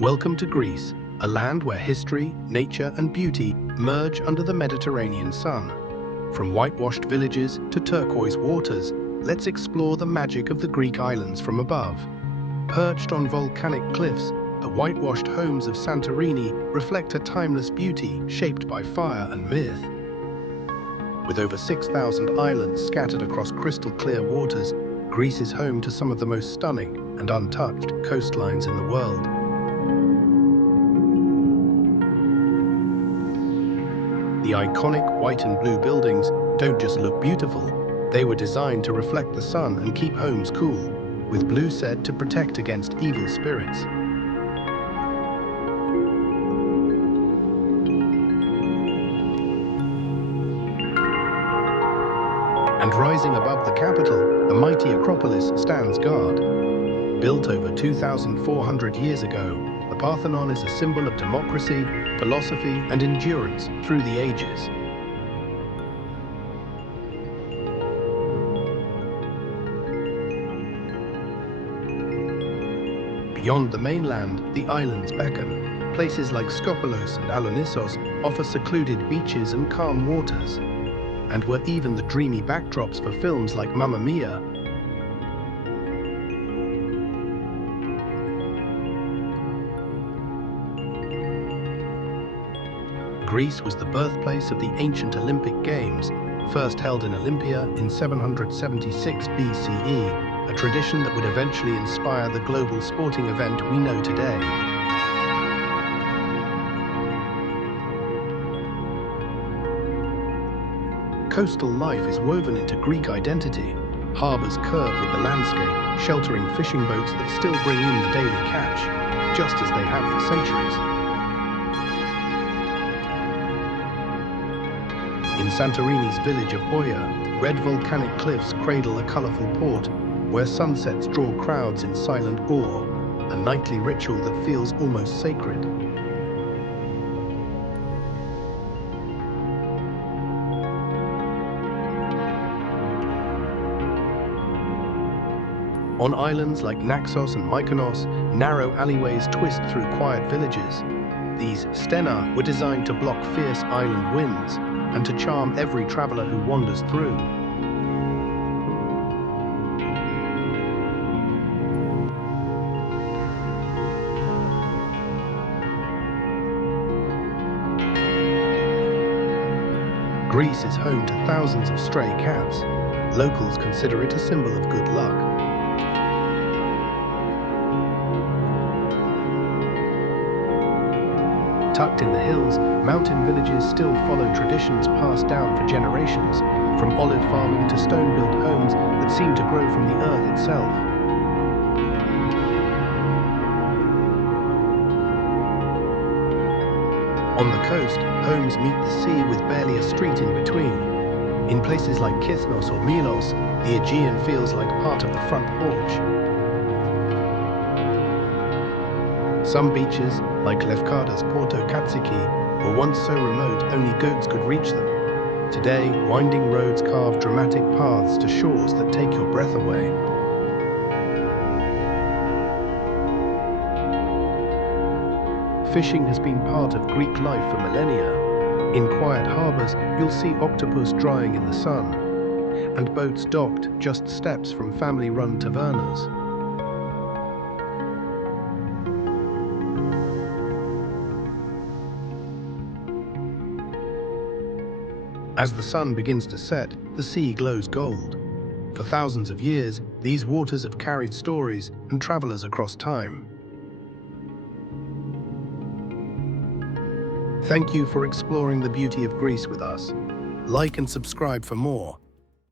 Welcome to Greece, a land where history, nature and beauty merge under the Mediterranean sun. From whitewashed villages to turquoise waters, let's explore the magic of the Greek islands from above. Perched on volcanic cliffs, the whitewashed homes of Santorini reflect a timeless beauty shaped by fire and myth. With over 6,000 islands scattered across crystal-clear waters, Greece is home to some of the most stunning and untouched coastlines in the world. The iconic white and blue buildings don't just look beautiful, they were designed to reflect the sun and keep homes cool, with blue said to protect against evil spirits. And rising above the capital, the mighty Acropolis stands guard. Built over 2,400 years ago, the Parthenon is a symbol of democracy, philosophy, and endurance through the ages. Beyond the mainland, the islands beckon. Places like Skopelos and Alonissos offer secluded beaches and calm waters, and were even the dreamy backdrops for films like Mamma Mia. Greece was the birthplace of the ancient Olympic Games, first held in Olympia in 776 BCE, a tradition that would eventually inspire the global sporting event we know today. Coastal life is woven into Greek identity. Harbors curve with the landscape, sheltering fishing boats that still bring in the daily catch, just as they have for centuries. In Santorini's village of Oia, red volcanic cliffs cradle a colorful port, where sunsets draw crowds in silent awe, a nightly ritual that feels almost sacred. On islands like Naxos and Mykonos, narrow alleyways twist through quiet villages. These stena were designed to block fierce island winds and to charm every traveler who wanders through. Greece is home to thousands of stray cats. Locals consider it a symbol of good luck. Tucked in the hills, mountain villages still follow traditions passed down for generations, from olive farming to stone-built homes that seem to grow from the earth itself. On the coast, homes meet the sea with barely a street in between. In places like Kithnos or Milos, the Aegean feels like part of the front porch. Some beaches, like Lefkada's Porto Katsiki, were once so remote only goats could reach them. Today, winding roads carve dramatic paths to shores that take your breath away. Fishing has been part of Greek life for millennia. In quiet harbors, you'll see octopus drying in the sun, and boats docked just steps from family-run tavernas. As the sun begins to set, the sea glows gold. For thousands of years, these waters have carried stories and travelers across time. Thank you for exploring the beauty of Greece with us. Like and subscribe for more.